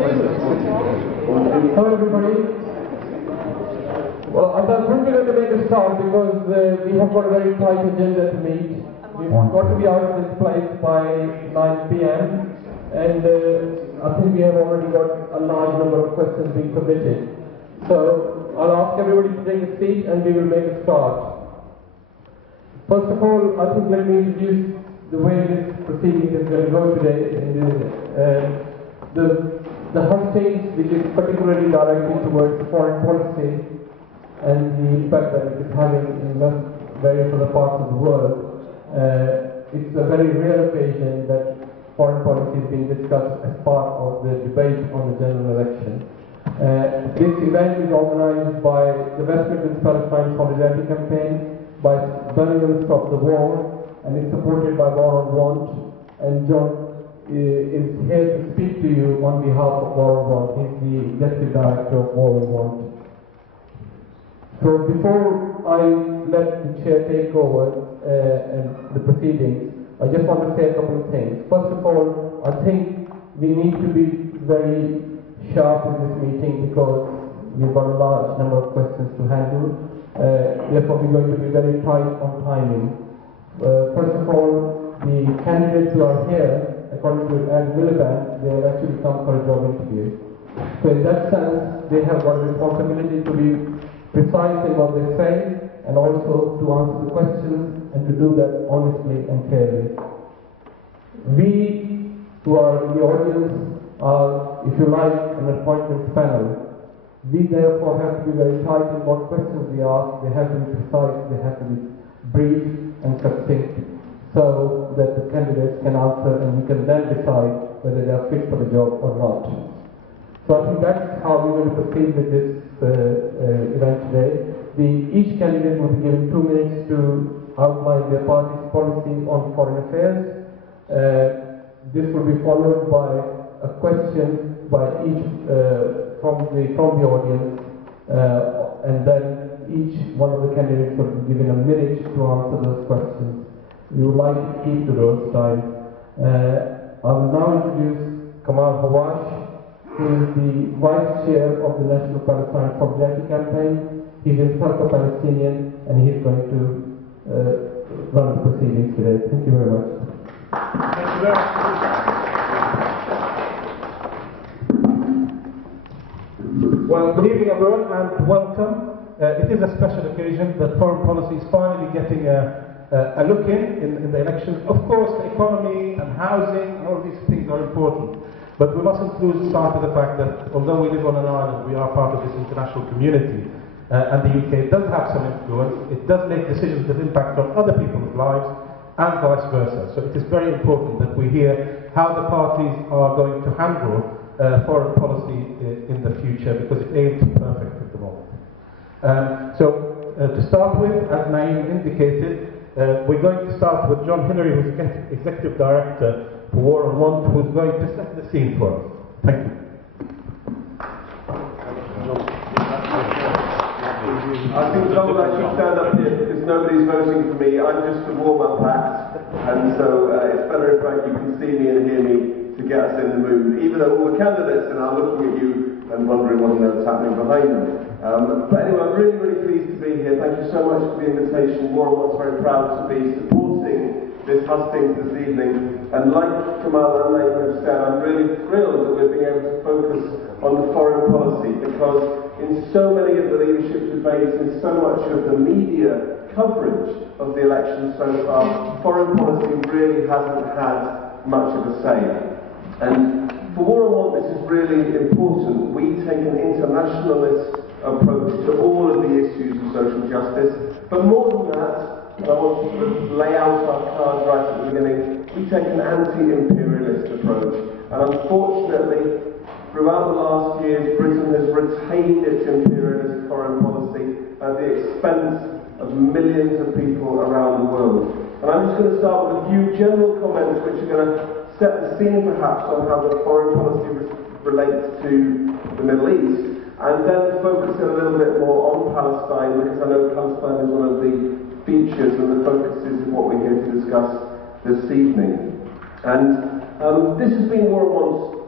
Hello everybody. Well, I'm quickly going to make a start because we have got a very tight agenda to meet. We've got to be out of this place by 9 p.m. and I think we have already got a large number of questions being submitted. So I'll ask everybody to take a seat and we will make a start. First of all, I think let me introduce the way this proceeding is going to go today. The Hustings, which is particularly directed towards foreign policy and the impact that it is having in various other parts of the world, it's a very rare occasion that foreign policy is being discussed as part of the debate on the general election. This event is organized by the West Midlands Palestine Solidarity Campaign, by Birmingham Stop the War, and it's supported by War on Want, and John is here to speak to you on behalf of War on Want. He's the Executive Director of War on Want. So before I let the chair take over and the proceedings, I just want to say a couple of things. First of all, I think we need to be very sharp in this meeting because we've got a large number of questions to handle. Therefore, we're going to be very tight on timing. First of all, the candidates who are here, according to Ed Miliband, they have actually come for a job interview. So in that sense, they have got a responsibility to be precise in what they say and also to answer the questions and to do that honestly and fairly. We who are in the audience are, if you like, an appointments panel. We therefore have to be very tight in what questions we ask. They have to be precise, they have to be brief and succinct so that the candidates can answer and we can then decide whether they are fit for the job or not. So I think that's how we're going to proceed with this event today. Each candidate will be given 2 minutes to outline their party's policy on foreign affairs. This will be followed by a question by each from the audience, and then each one of the candidates will be given a minute to answer those questions. We would like to keep to those times. I will now introduce Kamal Hawash, who is the Vice Chair of the National Palestine Solidarity Campaign. He is himself a Palestinian and he is going to run the proceedings today. Thank you very much. Thank you very much. Well, good evening everyone and welcome. It is a special occasion that foreign policy is finally getting a look in the elections. Of course, the economy and housing and all of these things are important, but we mustn't lose sight of the fact that although we live on an island, we are part of this international community, and the UK does have some influence. It does make decisions that impact on other people's lives and vice versa. So it is very important that we hear how the parties are going to handle foreign policy in the future, because it ain't perfect at the moment. To start with, as Naeem indicated, we're going to start with John Hillary, who's Executive Director for War on Want, who's going to set the scene for us. Thank you. I think John will actually stand up here because nobody's voting for me. I'm just a warm-up act, and so it's better if you can see me and hear me to get us in the mood, even though all the candidates are now looking at you and wondering what's happening behind them. But anyway, I'm really, really pleased to be here. Thank you so much for the invitation. War on Want's very proud to be supporting this Husting this evening. And like Kamal and Naeem have said, I'm really thrilled that we're being able to focus on the foreign policy, because in so many of the leadership debates and so much of the media coverage of the election so far, foreign policy really hasn't had much of a say. And for War on Want, this is really important. We take an internationalist approach to all of the issues of social justice. But more than that, and I want to lay out our cards right at the beginning, we take an anti-imperialist approach. And unfortunately, throughout the last years, Britain has retained its imperialist foreign policy at the expense of millions of people around the world. And I'm just going to start with a few general comments which are going to set the scene perhaps on how the foreign policy relates to the Middle East, and then focus in a little bit more on Palestine, because I know Palestine is one of the features and the focuses of what we're here to discuss this evening. And this has been War on Want's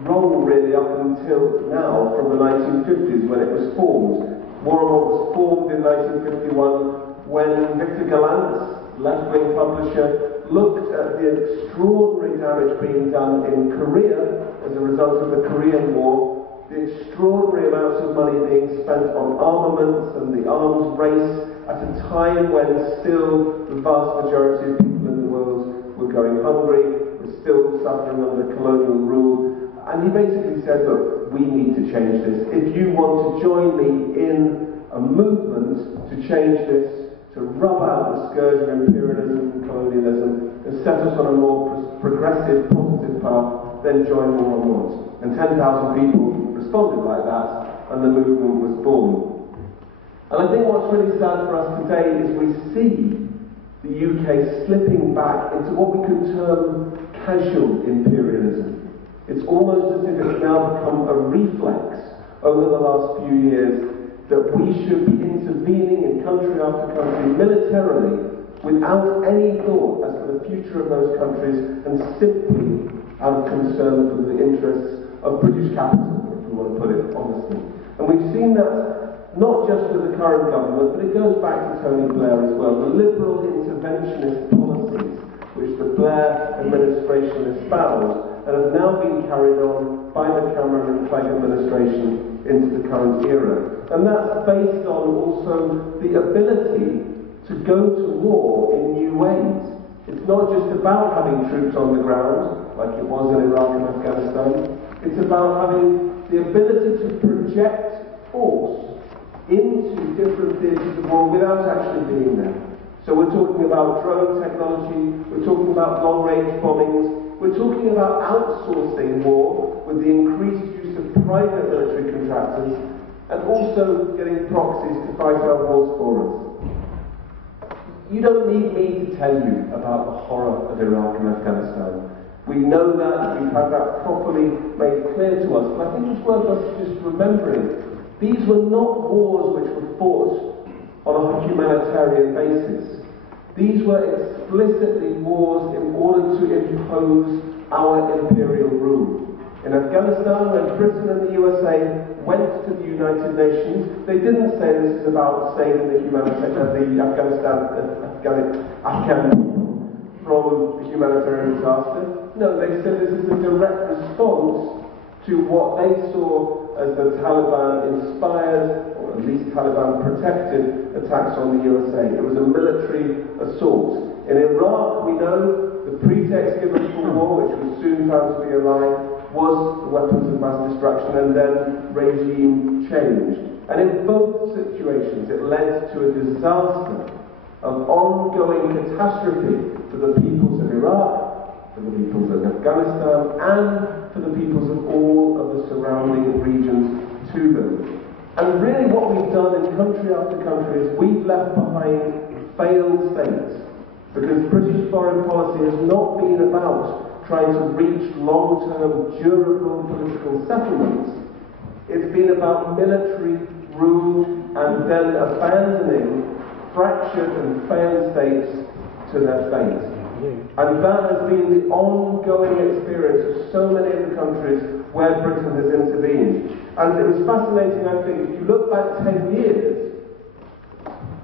wrong really up until now, from the 1950s when it was formed. War and War was formed in 1951 when Victor Gallant, left-wing publisher, looked at the extraordinary damage being done in Korea as a result of the Korean War, the extraordinary amounts of money being spent on armaments and the arms race at a time when still the vast majority of people in the world were going hungry, were still suffering under colonial rule. And he basically said, look, we need to change this. If you want to join me in a movement to change this, to rub out the scourge of imperialism and colonialism, and set us on a more progressive, positive path, then join War on Wars. And 10,000 people responded like that, and the movement was born. And I think what's really sad for us today is we see the UK slipping back into what we could term casual imperialism. It's almost as if it's now become a reflex over the last few years that we should be intervening in country after country militarily without any thought as to the future of those countries and simply out of concern for the interests of British capital, if we want to put it honestly. And we've seen that not just with the current government, but it goes back to Tony Blair as well. The liberal interventionist policies which the Blair administration espoused and have now been carried on by the Cameron and Clegg administration into the current era. And that's based on also the ability to go to war in new ways. It's not just about having troops on the ground, like it was in Iraq and Afghanistan. It's about having the ability to project force into different theatres of war without actually being there. So we're talking about drone technology, we're talking about long-range bombings, we're talking about outsourcing war with the increased use of private military contractors, and also getting proxies to fight our wars for us. You don't need me to tell you about the horror of Iraq and Afghanistan. We know that, we've had that properly made clear to us, but I think it's worth us just remembering these were not wars which were fought on a humanitarian basis. These were explicitly wars in order to impose our imperial rule. In Afghanistan, when Britain and the USA went to the United Nations, they didn't say this is about saving the Afghan people from the humanitarian disaster. No, they said this is a direct response to what they saw as the Taliban-inspired, or at least Taliban-protected, attacks on the USA. It was a military assault. In Iraq, we know the pretext given for war, which was soon found to be a lie, was the weapons of mass destruction and then regime change. And in both situations, it led to a disaster of ongoing catastrophe for the peoples of Iraq, for the peoples of Afghanistan, and for the peoples of all of the surrounding regions to them. And really what we've done in country after country is we've left behind failed states, because British foreign policy has not been about trying to reach long-term, durable political settlements. It's been about military rule and then abandoning fractured and failed states to their fate. And that has been the ongoing experience of so many of the countries where Britain has intervened. And it was fascinating, I think, if you look back 10 years,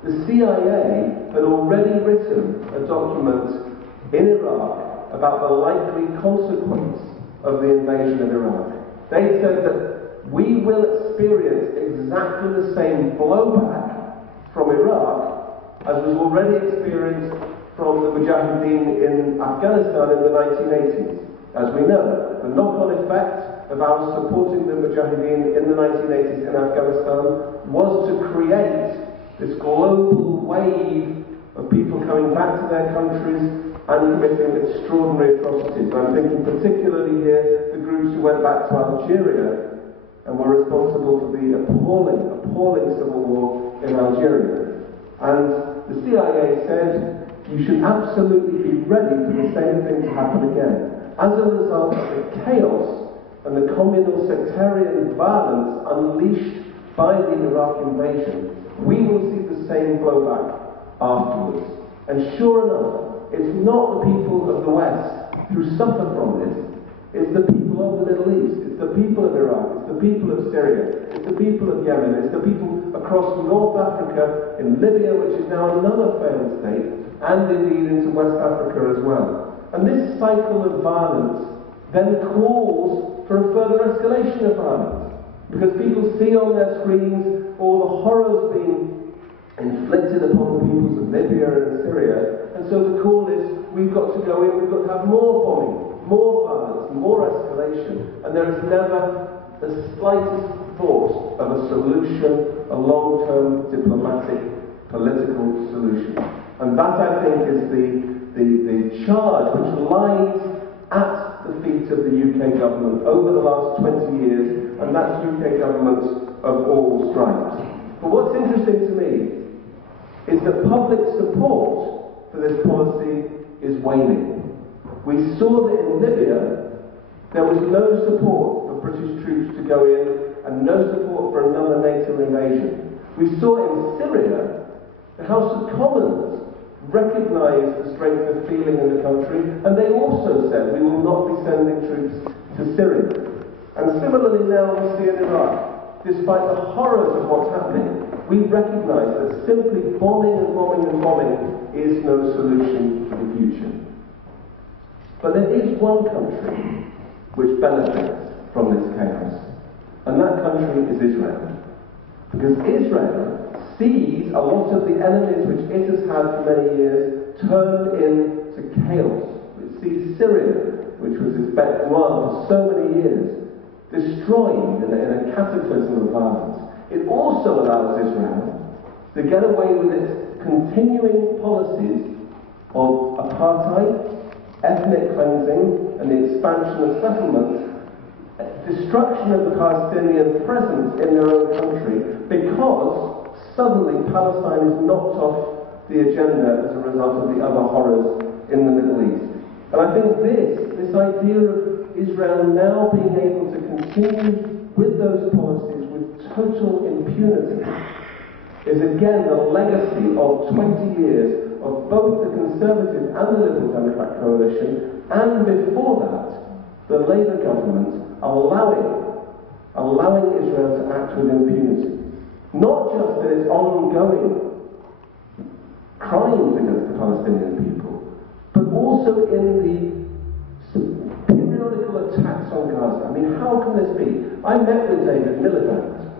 the CIA had already written a document in Iraq about the likely consequence of the invasion of Iraq. They said that we will experience exactly the same blowback from Iraq as was already experienced from the Mujahideen in Afghanistan in the 1980s. As we know, the knock-on effect of our supporting the Mujahideen in the 1980s in Afghanistan was to create this global wave of people coming back to their countries and committing extraordinary atrocities. I'm thinking particularly here the groups who went back to Algeria and were responsible for the appalling civil war in Algeria. And the CIA said, you should absolutely be ready for the same thing to happen again. As a result of the chaos and the communal sectarian violence unleashed by the Iraq invasion, we will see the same blowback afterwards. And sure enough, it's not the people of the West who suffer from this. It's the people of the Middle East, it's the people of Iraq, it's the people of Syria, it's the people of Yemen, it's the people across North Africa, in Libya, which is now another failed state, and indeed into West Africa as well. And this cycle of violence then calls for a further escalation of violence, because people see on their screens all the horrors being inflicted upon the peoples of Libya and Syria, and so the call is, we've got to go in, we've got to have more bombing, more violence, more escalation, and there is never the slightest thought of a solution, a long-term diplomatic, political solution. And that, I think, is the charge which lies at the feet of the UK government over the last 20 years, and that's UK governments of all stripes. But what's interesting to me is that public support for this policy is waning. We saw that in Libya, there was no support for British troops to go in and no support for another NATO invasion. We saw in Syria, the House of Commons recognised the strength of feeling in the country, and they also said we will not be sending troops to Syria. And similarly now we see in Iraq, despite the horrors of what's happening, we recognise that simply bombing and bombing and bombing is no solution for the future. But there is one country which benefits from this chaos, and that country is Israel. Because Israel sees a lot of the enemies which it has had for many years turned into chaos. It sees Syria, which was its bête noire for so many years, destroyed in a cataclysm of violence. It also allows Israel to get away with its continuing policies of apartheid, ethnic cleansing, and the expansion of settlements, destruction of the Palestinian presence in their own country, because suddenly Palestine is knocked off the agenda as a result of the other horrors in the Middle East. And I think this idea of Israel now being able to continue with those policies with total impunity is again the legacy of 20 years of both the Conservative and the Liberal Democrat coalition, and before that, the Labour government allowing Israel to act with impunity. Not just in its ongoing crimes against the Palestinian people, but also in the periodical attacks on Gaza. I mean, how can this be? I met with David Miliband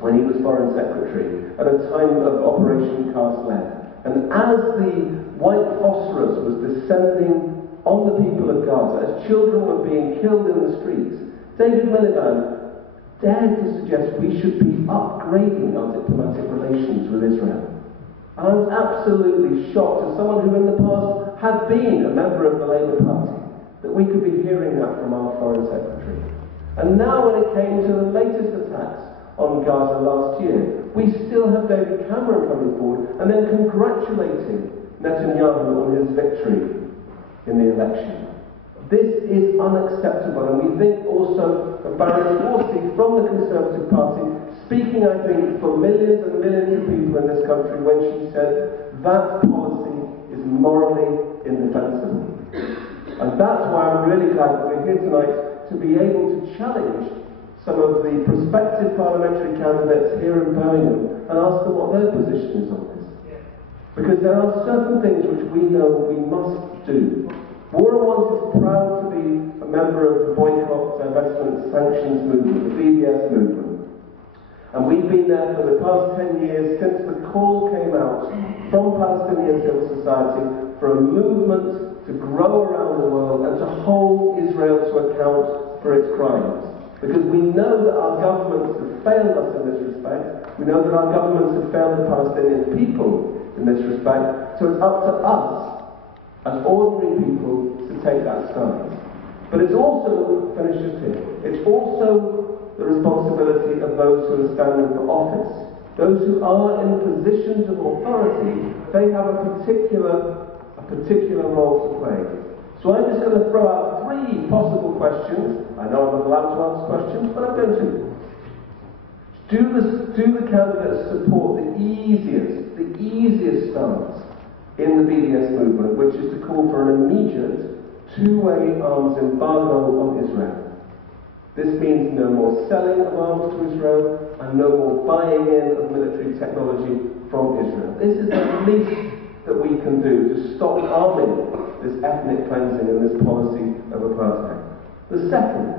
when he was Foreign Secretary at a time of Operation Cast Lead. And as the white phosphorus was descending on the people of Gaza, as children were being killed in the streets, David Miliband dared to suggest we should be upgrading our diplomatic relations with Israel. I was absolutely shocked, as someone who in the past had been a member of the Labour Party, that we could be hearing that from our Foreign Secretary. And now when it came to the latest attacks on Gaza last year, we still have David Cameron coming forward and then congratulating Netanyahu on his victory in the election. This is unacceptable, and we think also of Baroness Warsi from the Conservative Party speaking, I think, for millions and millions of people in this country when she said that policy is morally indefensible. And that's why I'm really glad that we're here tonight to be able to challenge some of the prospective parliamentary candidates here in Birmingham and ask them what their position is on this. Because there are certain things which we know we must do. War on Want is proud to be a member of the Boycott, Divestment, Sanctions movement, the BDS movement. And we've been there for the past 10 years since the call came out from Palestinian civil society for a movement to grow around the world and to hold Israel to account for its crimes. Because we know that our governments have failed us in this respect. We know that our governments have failed the Palestinian people in this respect. So it's up to us, as ordinary people, to take that stance. But it's also, finish just here, it's also the responsibility of those who are standing for office. Those who are in positions of authority, they have a particular role to play. So I'm just going to throw out 3 possible questions. I know I'm not allowed to ask questions, but I'm going to. Do the candidates support the easiest stance in the BDS movement, which is to call for an immediate two-way arms embargo on Israel. This means no more selling of arms to Israel and no more buying in of military technology from Israel. This is the least that we can do to stop arming this ethnic cleansing and this policy of apartheid. The second,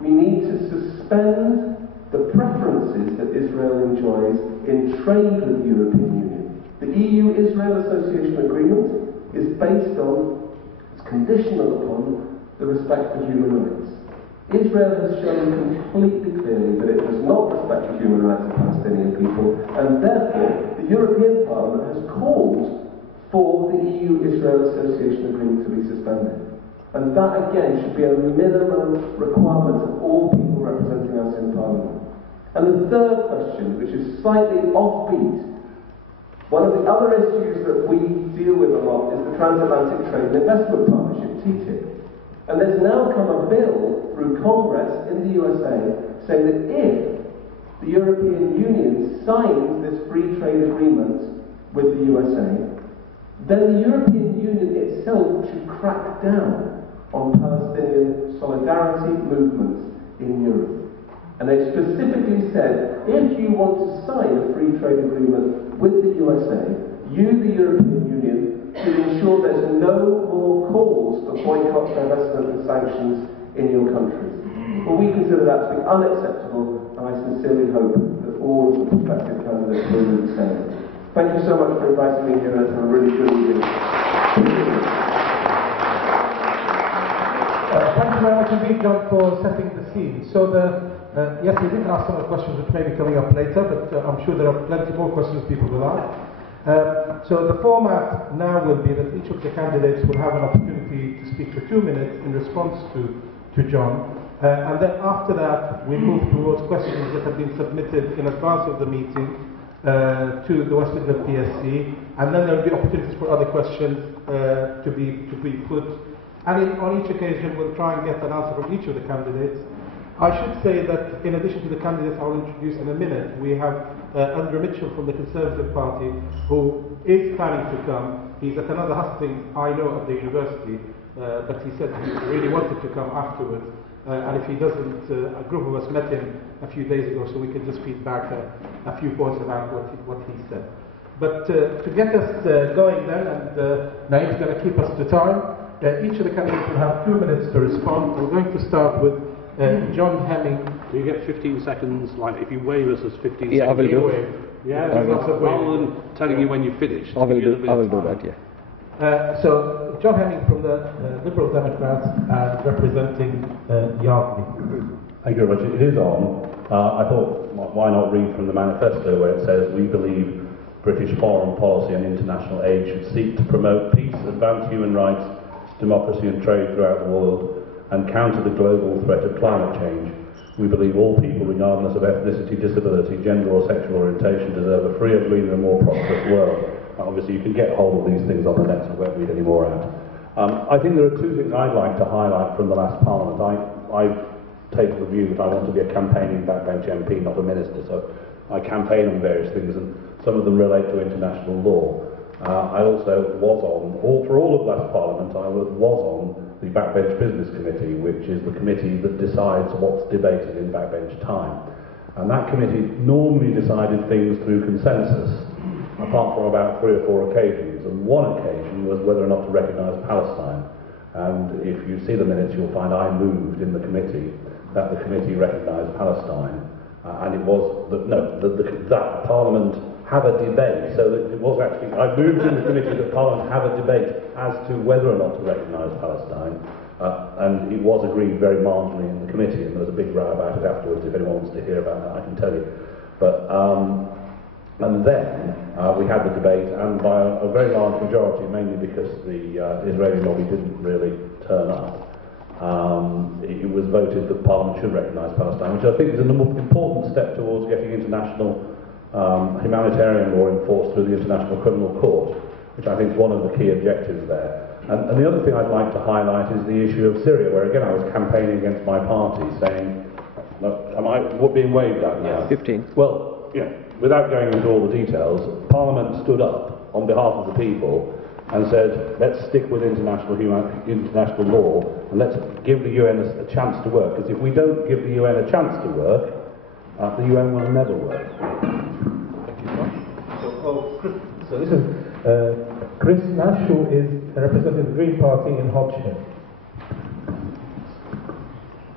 we need to suspend the preferences that Israel enjoys in trade with the European Union. The EU-Israel Association Agreement is based on, it's conditional upon, the respect for human rights. Israel has shown completely clearly that it does not respect the human rights of Palestinian people, and therefore the European Parliament has called for the EU-Israel Association Agreement to be suspended. And that again should be a minimum requirement of all people representing us in Parliament. And the third question, which is slightly offbeat, one of the other issues that we deal with a lot is the Transatlantic Trade and Investment Partnership, TTIP. And there's now come a bill through Congress in the USA saying that if the European Union signs this free trade agreement with the USA, then the European Union itself should crack down on Palestinian solidarity movements in Europe. And they specifically said, if you want to sign a free trade agreement with the USA, you, the European Union, should ensure there's no more calls for boycott, divestment and sanctions in your countries. Well, we consider that to be unacceptable, and I sincerely hope that all of the prospective candidates will do the same. Thank you so much for inviting me here, and it's a really good evening. Thank you very much indeed, John, for setting the scene. So yes, we didn't ask some of the questions which may be coming up later, but I'm sure there are plenty more questions people will ask. So the format now will be that each of the candidates will have an opportunity to speak for 2 minutes in response to John. And then after that, we move towards questions that have been submitted in advance of the meeting to the West Midlands PSC, and then there will be opportunities for other questions to be put. And on each occasion, we'll try and get an answer from each of the candidates. I should say that in addition to the candidates I'll introduce in a minute, we have Andrew Mitchell from the Conservative Party, who is planning to come. He's at another Hustings, I know, at the university, but he said he really wanted to come afterwards. And if he doesn't, a group of us met him a few days ago, so we can just feed back a few points about what he said. But to get us going then, and Naeem's going to keep us to time, each of the candidates will have 2 minutes to respond. We're going to start with John Hemming. You get 15 seconds, like if you wave us as 15 yeah, seconds. I will do. Wave. Yeah, rather than telling you when you finished. I will do that, yeah. So, John Hemming from the Liberal Democrats and representing Yardley. Thank you very much. It is on. I thought, why not read from the manifesto where it says, we believe British foreign policy and international aid should seek to promote peace, advance human rights, democracy and trade throughout the world, and counter the global threat of climate change. We believe all people, regardless of ethnicity, disability, gender or sexual orientation, deserve a freer, greener and more prosperous world. Obviously you can get hold of these things on the net, so I won't read any more out. I think there are two things I'd like to highlight from the last Parliament. I've taken the view that I want to be a campaigning backbench MP, not a minister, so I campaign on various things, and some of them relate to international law. I also was on, for all of last Parliament, I was on the Backbench Business Committee, which is the committee that decides what's debated in backbench time. And that committee normally decided things through consensus, apart from about 3 or 4 occasions. And one occasion was whether or not to recognise Palestine. And if you see the minutes, you'll find I moved in the committee that the committee recognised Palestine. And it was that Parliament have a debate, so that it was actually, I moved in the committee that Parliament have a debate as to whether or not to recognise Palestine, and it was agreed very marginally in the committee, and there was a big row about it afterwards. If anyone wants to hear about that, I can tell you. But and then we had the debate, and by a very large majority, mainly because the Israeli lobby didn't really turn up, it was voted that Parliament should recognise Palestine, which I think is an important step towards getting international humanitarian law enforced through the International Criminal Court, which I think is one of the key objectives there. And the other thing I'd like to highlight is the issue of Syria, where again I was campaigning against my party, saying, am I being waved at now? 15. Well, without going into all the details, Parliament stood up on behalf of the people and said, let's stick with international law and let's give the UN a chance to work. Because if we don't give the UN a chance to work, the UN will never work. Thank you, John. So this is Chris Nash, who is representing the Green Party in Husting.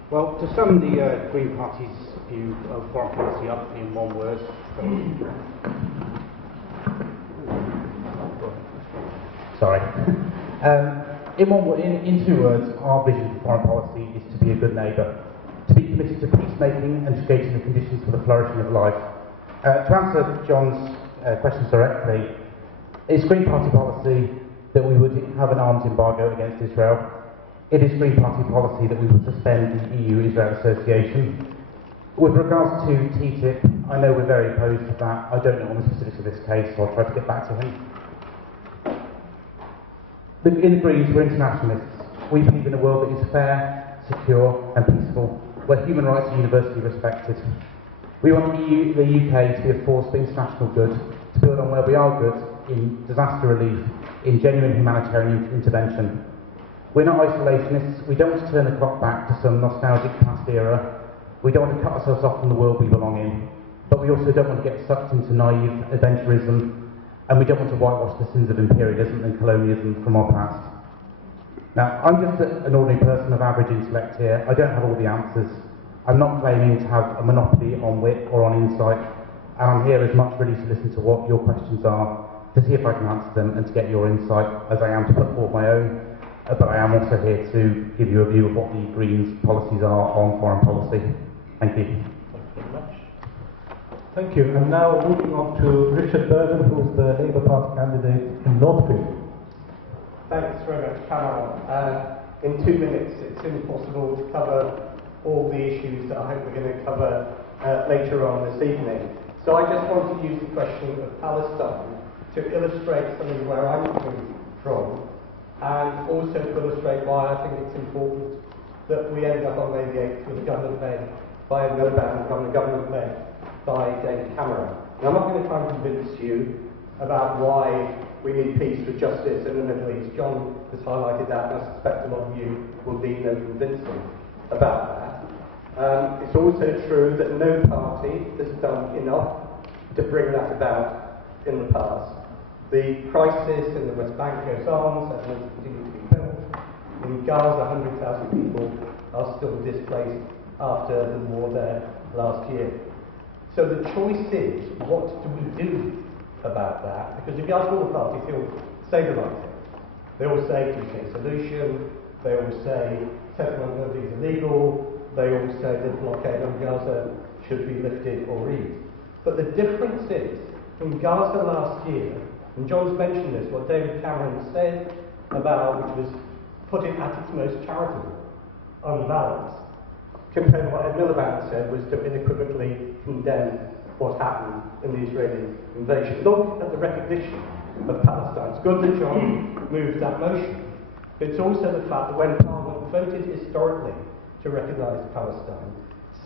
Well, to sum the Green Party's view of foreign policy up in one word, in 2 words, our vision for foreign policy is to be a good neighbour, to be committed to peacemaking and creating the conditions for the flourishing of life. To answer John's questions directly, it's Green Party policy that we would have an arms embargo against Israel. It is Green Party policy that we would suspend the EU-Israel Association. With regards to TTIP, I know we're very opposed to that. I don't know on the specifics of this case, so I'll try to get back to him. In the Greens, we're internationalists. We believe in a world that is fair, secure and peaceful, where human rights are universally respected. We want the UK to be a force for international good, to build on where we are good in disaster relief, in genuine humanitarian intervention. We're not isolationists. We don't want to turn the clock back to some nostalgic past era. We don't want to cut ourselves off from the world we belong in, but we also don't want to get sucked into naive adventurism, and we don't want to whitewash the sins of imperialism and colonialism from our past. Now, I'm just an ordinary person of average intellect here. I don't have all the answers. I'm not claiming to have a monopoly on wit or on insight, and I'm here as much really to listen to what your questions are, to see if I can answer them and to get your insight, as I am to put forward my own. But I am also here to give you a view of what the Greens' policies are on foreign policy. Thank you. Thank you very much. Thank you. And now moving on to Richard Burden, who is the Labour Party candidate in Northfield. Thanks very much, Cameron. In 2 minutes, it's impossible to cover all the issues that I hope we're going to cover later on this evening. So I just want to use the question of Palestine to illustrate something where I'm coming from, and also to illustrate why I think it's important that we end up on May the 8th with a government led by Miliband and a government led by David Cameron. Now, I'm not going to try and convince you about why we need peace for justice in the Middle East. John has highlighted that, and I suspect a lot of you will need no convincing about that. It's also true that no party has done enough to bring that about in the past. The crisis in the West Bank goes on, settlements continue to be built. In Gaza, 100,000 people are still displaced after the war there last year. So the choice is, what do we do about that? Because if you ask all the parties, they'll say the right thing. They all say two-state solution, they all say settlement is illegal, they all say the blockade on Gaza should be lifted or eased. But the difference is, in Gaza last year, and John's mentioned this, what David Cameron said about, which was put it at its most charitable, unbalanced, compared to what Ed Miliband said was to unequivocally condemn what happened in the Israeli invasion. Look at the recognition of Palestine. It's good that John moved that motion, but it's also the fact that when Parliament voted historically to recognise Palestine,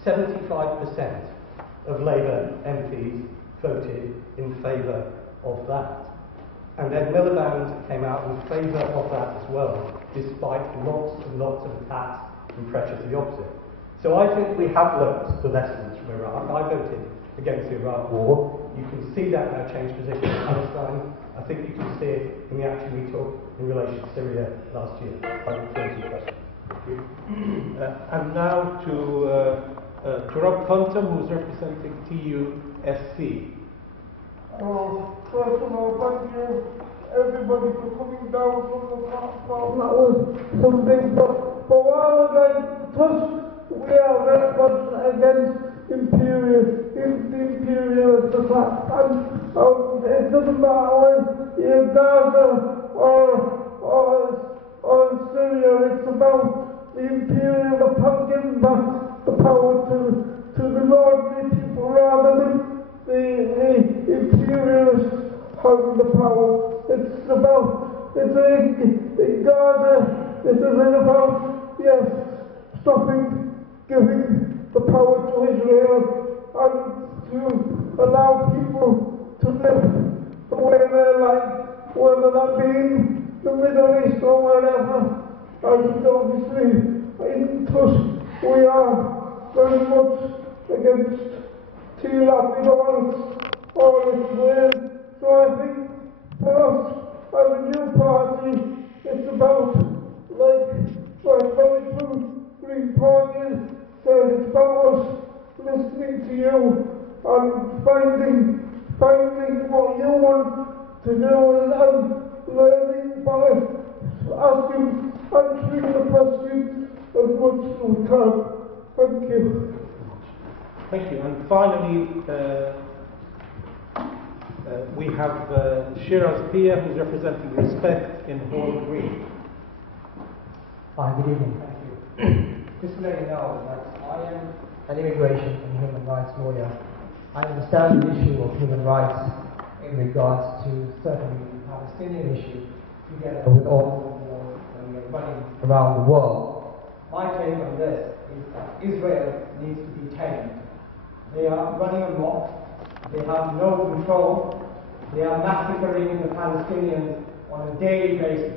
75% of Labour MPs voted in favour of that. And Ed Miliband came out in favour of that as well, despite lots and lots of attacks and pressure to the opposite. So I think we have learnt the lessons from Iraq. I voted against the Iraq war. You can see that now change position in Palestine. I think you can see it in the action we took in relation to Syria last year. I look forward to your question. Thank you. And now to Rob Contam, who is representing TUSC. First of all, thank you everybody for coming down from the platform. That was something, but while we are very much against imperialist attack, and it doesn't matter whether you're Gaza or Syria, it's about the imperial, the power, giving back the power to the ordinary people rather than the imperialists having the power. It's in Gaza, it isn't about, yes, stopping giving the power to Israel and to allow people to live the way they like, whether whether that be in the Middle East or wherever. And obviously, in Tusk, we are very much against TLAP all its ways. So I think for us, as a new party, it's about, like very true Green Party said, it's about us listening to you and finding what you want to do and learning by answering the questions as much as we can. Thank you. Thank you. And finally, we have Shiraz Pia, who's representing Respect in Hall Green. Hi, good evening. Thank you. Just to let you know that I am an immigration and human rights lawyer. I understand the issue of human rights in regards to certainly the Palestinian issue, together with all the wars that we are running around the world. My take on this is that Israel needs to be tamed. They are running amok. They have no control. They are massacring the Palestinians on a daily basis.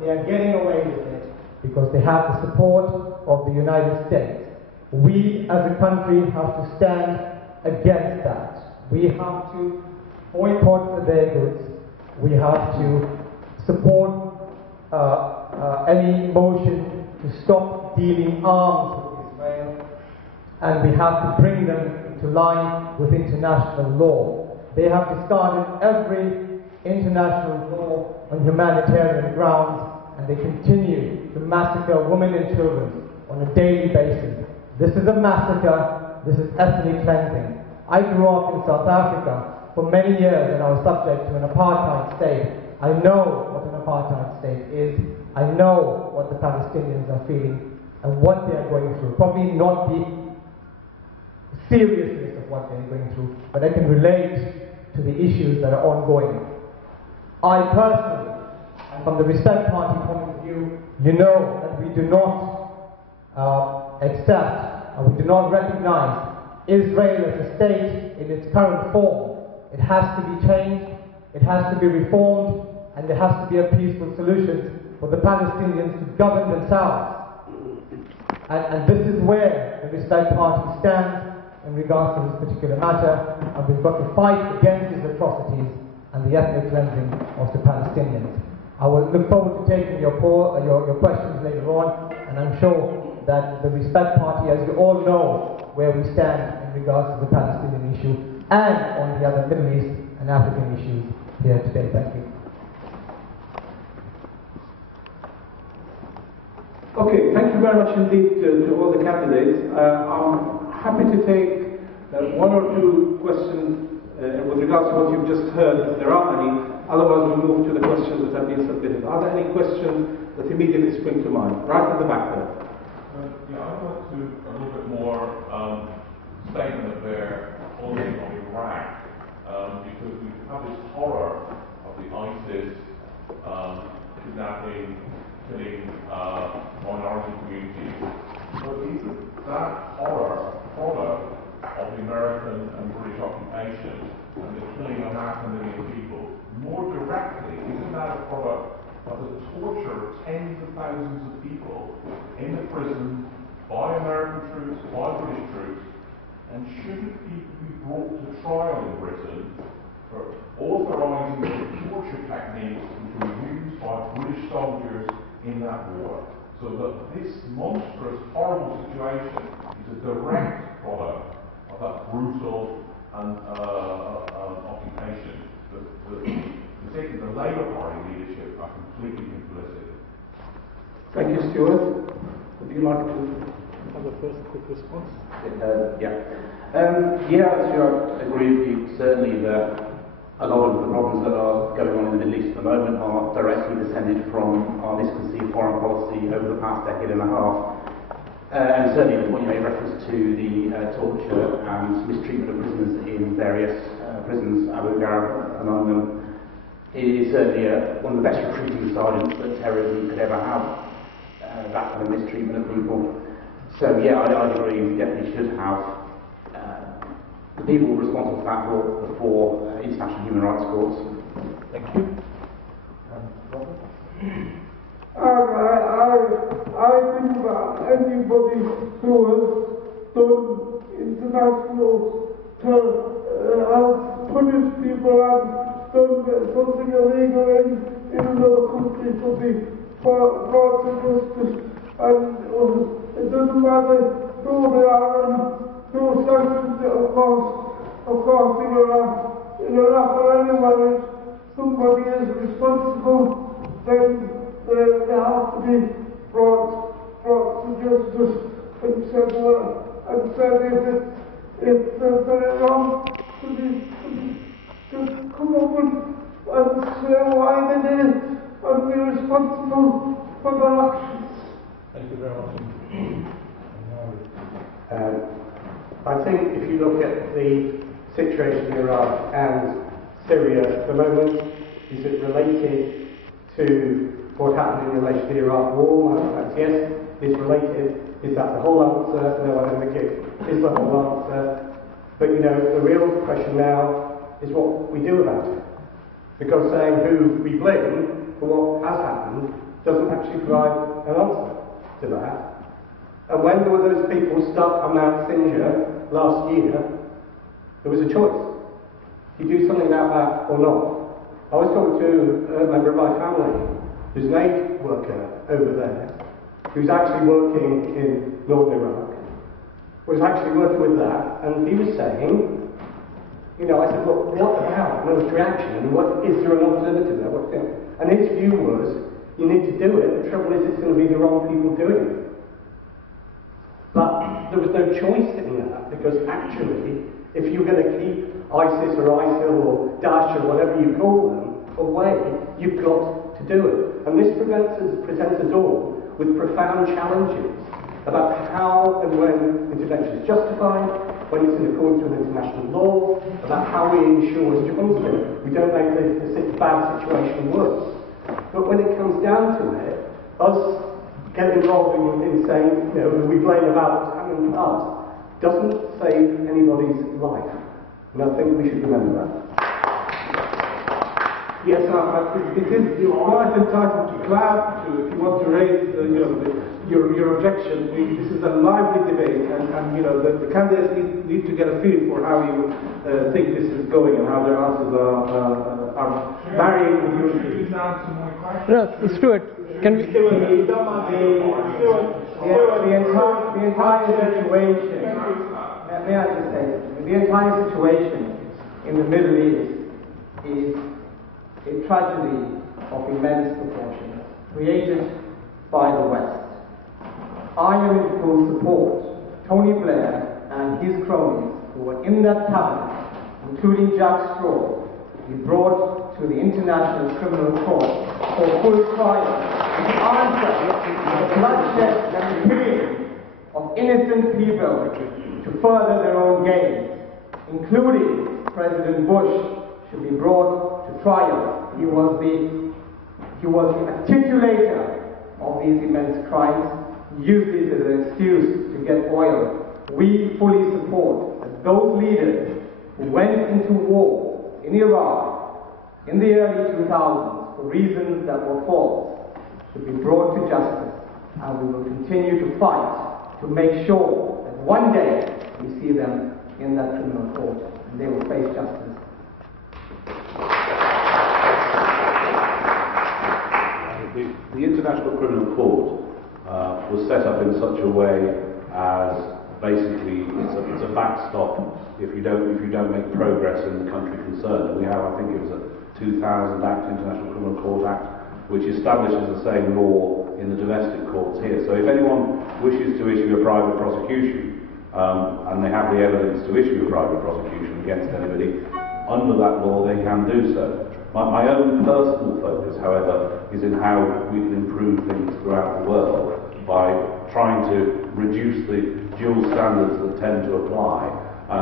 They are getting away with it because they have the support of the United States. We as a country have to stand against that. We have to boycott their goods. We have to support any motion to stop dealing arms with Israel, and we have to bring them into line with international law. They have discarded every international law on humanitarian grounds, and they continue to massacre women and children on a daily basis. This is a massacre. This is ethnic cleansing. I grew up in South Africa for many years, and I was subject to an apartheid state. I know what an apartheid state is. I know what the Palestinians are feeling and what they are going through. Probably not the seriousness of what they're going through, but I can relate to the issues that are ongoing. I personally, and from the Respect Party point of view, you know that we do not accept and we do not recognize Israel as a state in its current form. It has to be changed, it has to be reformed, and there has to be a peaceful solution for the Palestinians to govern themselves. And this is where the Respect Party stands in regards to this particular matter, and we've got to fight against these atrocities and the ethnic cleansing of the Palestinians. I will look forward to taking your questions later on, and I'm sure that the Respect Party, as you all know, where we stand in regards to the Palestinian issue and on the other Middle East and African issues here today. Thank you. Okay, thank you very much indeed to all the candidates. I'm happy to take one or two questions with regards to what you've just heard, if there are any. Otherwise, we'll move to the questions that have been submitted. Are there any questions that immediately spring to mind? Right at the back there. Yeah, I'd like to a little bit more statement of their policy on Iraq, because we have this horror of the ISIS kidnapping, killing minority communities. But is that horror a product of the American and British occupation and the killing of 500,000 people? More directly, isn't that a product of the torture of tens of thousands of people in the prison by American troops, by British troops? And shouldn't people be brought to trial in Britain for authorising the torture techniques which were used by British soldiers in that war? So that this monstrous, horrible situation is a direct product of that brutal and occupation. Particularly the Labour Party leadership are completely complicit. Thank you, Stuart. Would you like to have a first quick response? I agree with you. Certainly that a lot of the problems that are going on in the Middle East at the moment are directly descended from our misconceived foreign policy over the past decade and a half. And certainly the point you made reference to the torture and mistreatment of prisoners in various prisons, Abu Ghraib among them, is certainly one of the best recruiting sergeants that terrorism could ever have, that kind of mistreatment of people. So yeah, I'd agree, we definitely should have the people responsible for that brought before international human rights courts. Thank you. that anybody who has done international has punished people and done something illegal in another country to be brought to justice. And it doesn't matter who they are and who sanctions it, of course in Iraq or anywhere, if somebody is responsible, then they have to be brought to justice and said if they're very wrong to come up and say why they did it and be responsible for their actions. Thank you very much. I think if you look at the situation in Iraq and Syria at the moment, is it related to what happened in relation to the Iraq war? Yes, it's related. Is that the whole answer? No, I don't think it is the whole answer. But you know, the real question now is what we do about it. Because saying who we blame for what has happened doesn't actually provide an answer to that. And when there were those people stuck on Mount Sinjar last year, there was a choice. Do you do something about that or not? I was talking to a member of my family who's an aid worker over there, who's actually working in northern Iraq, was actually working with that, and he was saying, you know, I said, well, what about military action? And what is there an alternative there? And his view was, you need to do it. The trouble is, it's going to be the wrong people doing it. But there was no choice in that, because actually, if you're going to keep ISIS or ISIL or Daesh or whatever you call them away, you've got to do it. And this presents us all with profound challenges about how and when intervention is justified, when it's in accordance with international law, about how we ensure, as John said, we don't make the bad situation worse. But when it comes down to it, us getting involved in saying, you know, we blame about what's happening in the past, doesn't save anybody's life. And I think we should remember that. Yes, it is. You're quite entitled to clap if you want to raise, your objection. This is a lively debate, and you know the candidates need to get a feel for how you think this is going and how their answers are marrying with your views. No, Stuart, can we? The entire situation. May I just say, the entire situation in the Middle East is a tragedy of immense proportions, created by the West. I am in full support of Tony Blair and his cronies who were in that cabinet, including Jack Straw, be brought to the International Criminal Court for full trial and answer the bloodshed and the killing of innocent people to further their own gains, including President Bush should be brought to trial. He was the articulator of these immense crimes. He used these as an excuse to get oil. We fully support that those leaders who went into war in Iraq in the early 2000s for reasons that were false should be brought to justice, and we will continue to fight to make sure that one day we see them in that criminal court and they will face justice. The International Criminal Court was set up in such a way as basically it's a backstop if you don't make progress in the country concerned. We have, I think it was a 2000 Act, International Criminal Court Act, which establishes the same law in the domestic courts here. So if anyone wishes to issue a private prosecution, and they have the evidence to issue a private prosecution against anybody, under that law they can do so. My own personal focus, however, is in how we can improve things throughout the world by trying to reduce the dual standards that tend to apply.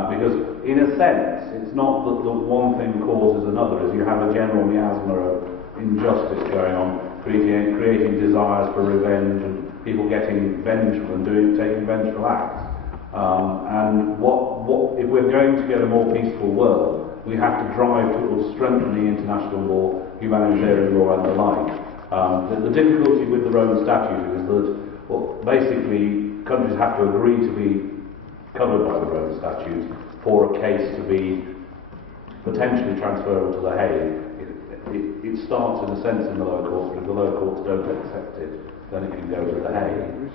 Because in a sense, it's not that the one thing causes another, as you have a general miasma of injustice going on, creating desires for revenge and people getting vengeful and taking vengeful acts. And if we're going to get a more peaceful world, we have to drive towards strengthening international law, humanitarian law and the like. The difficulty with the Rome Statute is that well, basically, countries have to agree to be covered by the Rome Statute for a case to be potentially transferable to The Hague. It starts in a sense in the lower courts, but if the lower courts don't accept it, then it can go to The Hague.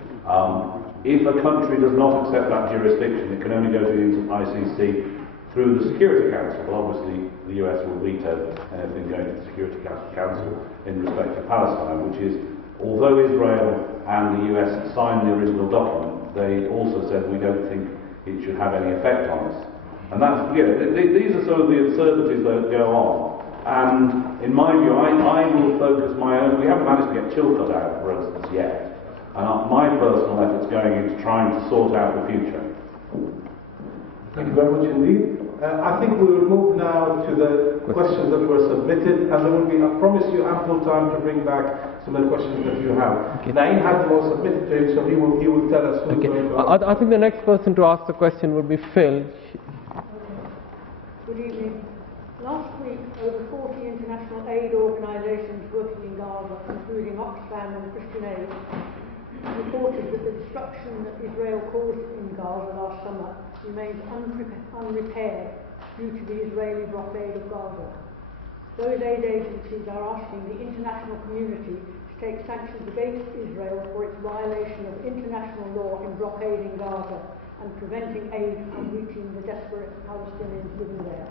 If a country does not accept that jurisdiction, it can only go to the ICC through the Security Council. Well, obviously, the US will veto anything going to the Security Council in respect to Palestine, which is, although Israel and the US signed the original document, they also said we don't think it should have any effect on us. And that's, these are some of the absurdities that go on. And in my view, I will focus my own. We haven't managed to get Chilcot out, for instance, yet. And my personal effort's going into trying to sort out the future. Thank you very much indeed. I think we will move now to the questions that were submitted, and there will be, I promise you, ample time to bring back some of the questions that you have. Okay. Naeem has them all submitted to him, so he will tell us who's going to I think the next person to ask the question would be Phil. Good evening. Last week, over 40 international aid organisations working in Gaza, including Oxfam and Christian Aid, reported that the destruction that Israel caused in Gaza last summer remains unrepaired due to the Israeli blockade of Gaza. Those aid agencies are asking the international community to take sanctions against Israel for its violation of international law in blockading Gaza and preventing aid from reaching the desperate Palestinians living there.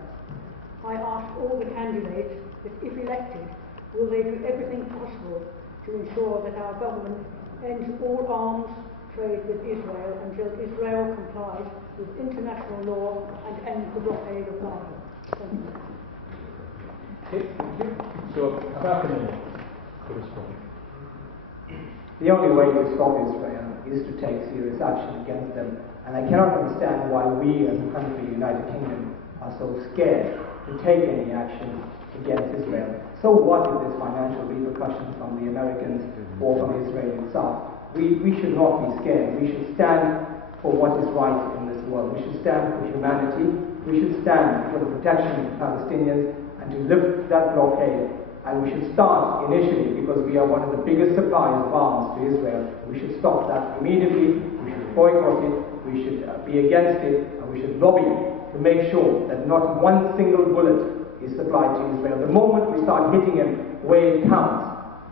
I ask all the candidates that if elected, will they do everything possible to ensure that our government ends all arms trade with Israel until Israel complies with international law and ends the blockade of Gaza. Thank you. Okay, thank you. So, about a minute to respond. The only way to stop Israel is to take serious action against them, and I cannot understand why we as a country, the United Kingdom, are so scared to take any action against Israel. So what is this financial repercussion from the Americans or from Israel itself? We should not be scared. We should stand for what is right in this world. We should stand for humanity. We should stand for the protection of Palestinians and to lift that blockade. And we should start initially, because we are one of the biggest suppliers of arms to Israel. We should stop that immediately. We should boycott it. We should be against it. And we should lobby to make sure that not one single bullet is supplied to Israel. The moment we start hitting them where it counts,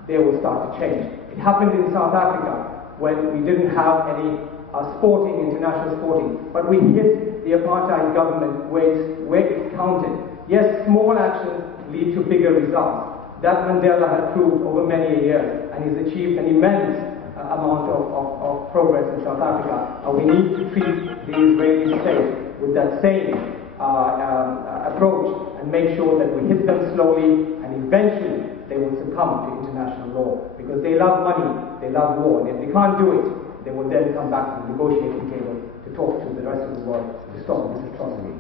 they will start to change. It happened in South Africa when we didn't have any international sporting, but we hit the apartheid government where it counted. Yes, small actions lead to bigger results. That Mandela had proved over many years, and he's achieved an immense amount of progress in South Africa. And we need to treat the Israeli state with that same approach and make sure that we hit them slowly, and eventually they will succumb to international law, because they love money, they love war, and if they can't do it, they will then come back to the negotiating table to talk to the rest of the world to stop this atrocity.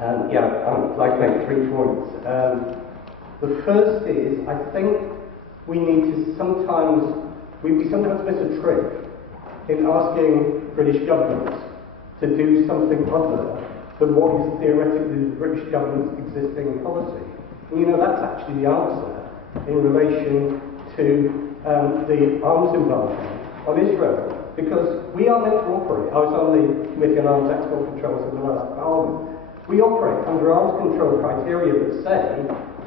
I'd like to make 3 points. The first is, I think we need to sometimes miss a trick in asking British governments to do something other than what is theoretically the British government's existing policy. And that's actually the answer in relation to the arms embargo on Israel. Because we are meant to operate. I was on the Committee on Arms Export Controls in the last Parliament. We operate under arms control criteria that say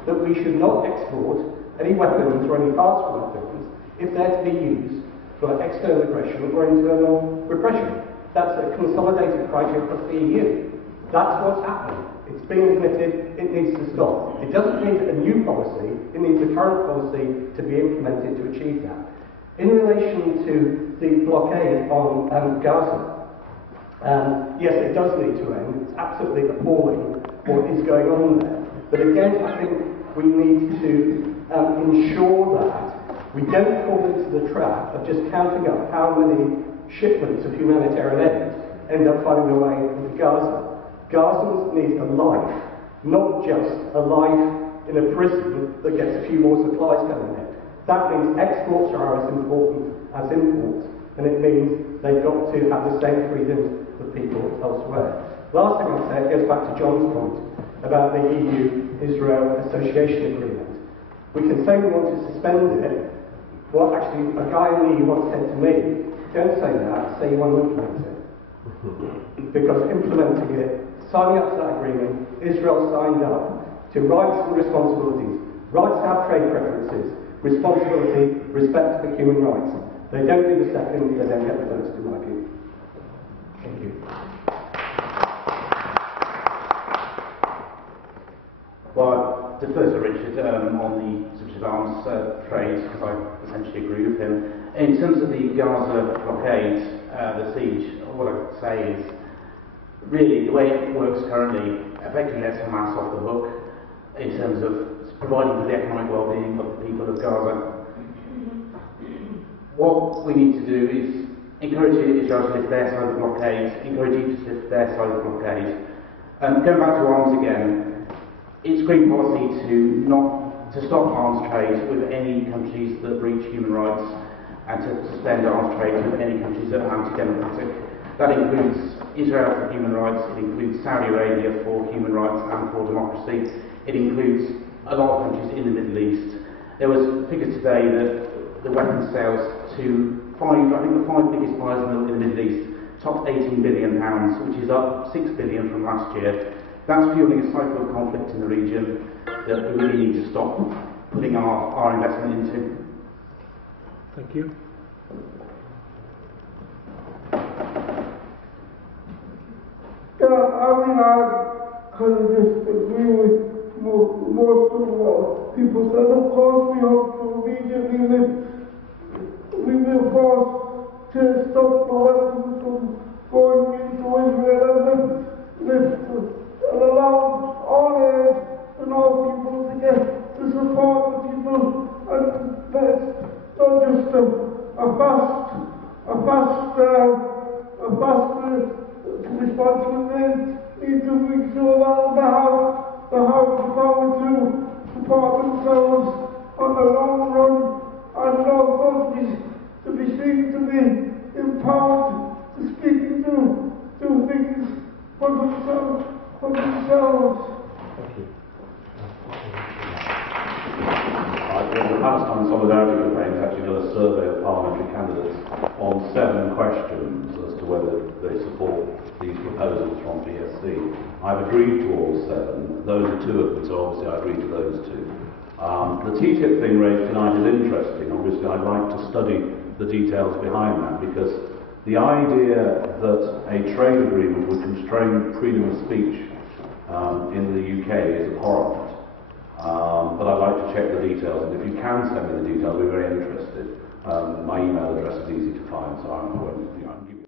that we should not export any weapons or any parts of weapons if they're to be used for external aggression or internal repression. That's a consolidated criteria across the EU. That's what's happening. It's being admitted, it needs to stop. It doesn't need a new policy, it needs a current policy to be implemented to achieve that. In relation to the blockade on Gaza, yes, it does need to end. It's absolutely appalling what is going on there. But again, I think we need to ensure that we don't fall into the trap of just counting up how many shipments of humanitarian aid end up finding their way into Gaza. Gazans need a life, not just a life in a prison that gets a few more supplies coming in. That means exports are as important as imports, and it means they've got to have the same freedoms that people elsewhere. Last thing I'll say, it goes back to John's point about the EU-Israel Association Agreement. We can say we want to suspend it. What actually a guy in the EU once said to me, don't say that, say you want to implement it. Because implementing it, signing up to that agreement, Israel signed up to rights and responsibilities. Rights to have trade preferences, responsibility, respect for human rights. They don't do the second, they don't get the first, in my view. Thank you. Well, I defer to Richard on the subject of arms trade, because I essentially agree with him. In terms of the Gaza blockade, the siege, what I would say is, really, the way it works currently effectively lets Hamas off the hook in terms of providing for the economic well-being of the people of Gaza. What we need to do is encourage Israel to lift their side of the blockade, encourage Egypt to lift their side of the blockade. Going back to arms again, it's Green policy to stop arms trade with any countries that breach human rights and to suspend arms trade with any countries that are anti-democratic. That includes Israel for human rights, it includes Saudi Arabia for human rights and for democracy, it includes a lot of countries in the Middle East. There was figures today that the weapons sales to the five biggest buyers in the Middle East topped £18 billion, which is up £6 billion from last year. That's fueling a cycle of conflict in the region that we really need to stop putting our investment into. Thank you. I kind of disagree with most of what people said. Of course, we hope to immediately be forced to stop the weapons from going into Israel and allow all aid and all people to get to support the people. And that's not just a fast response. We need to make sure that they have the power to support themselves on the long run, and also to be seen to be empowered to speak and do things for themselves. Thank you. The Palestine Solidarity Campaign has actually done a survey of parliamentary candidates on 7 questions as to whether they support these proposals from PSC. I've agreed to all 7. Those are 2 of them, so obviously I agreed to those 2. The TTIP thing raised tonight is interesting. Obviously I'd like to study the details behind that, because the idea that a trade agreement would constrain freedom of speech in the UK is abhorrent. But I'd like to check the details, and if you can send me the details, I'll be very interested. My email address is easy to find, so I won't give